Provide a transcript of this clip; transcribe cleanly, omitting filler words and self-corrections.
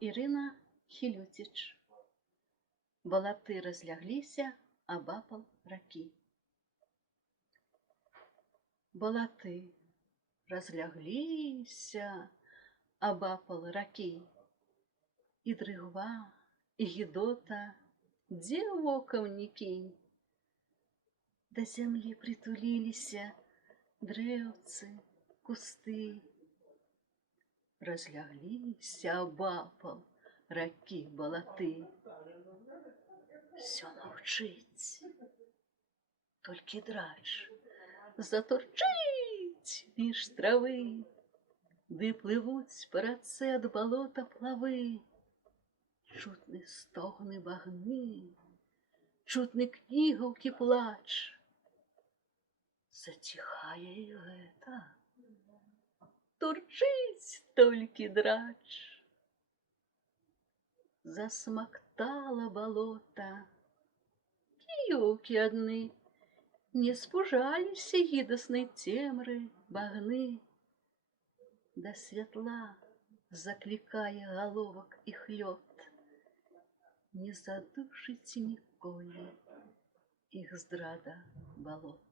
Ірына Хілюціч. Балаты разлягліся абапал ракі. Балаты разлягліся абапал ракі. І дрыгва, і гідота, дзе вокам ні кінь. Да зямлі притуліліся дрэўцы, кусты. Разлягліся абапал ракі балаты. Всё маўчыць, толькі драч затурчыць між травы, ды плывуць па рацэ ад балота плавы. Чутны стогны багны, чутны кнігаўкі плач. Заціхае і гэта, турчыць толькі драч. Засмактала балота, кіёўкі адны не спужаліся гідаснай цемры багны. Да святла заклікае галовак іх лёт. Не задушыць ніколі іх здрада балот.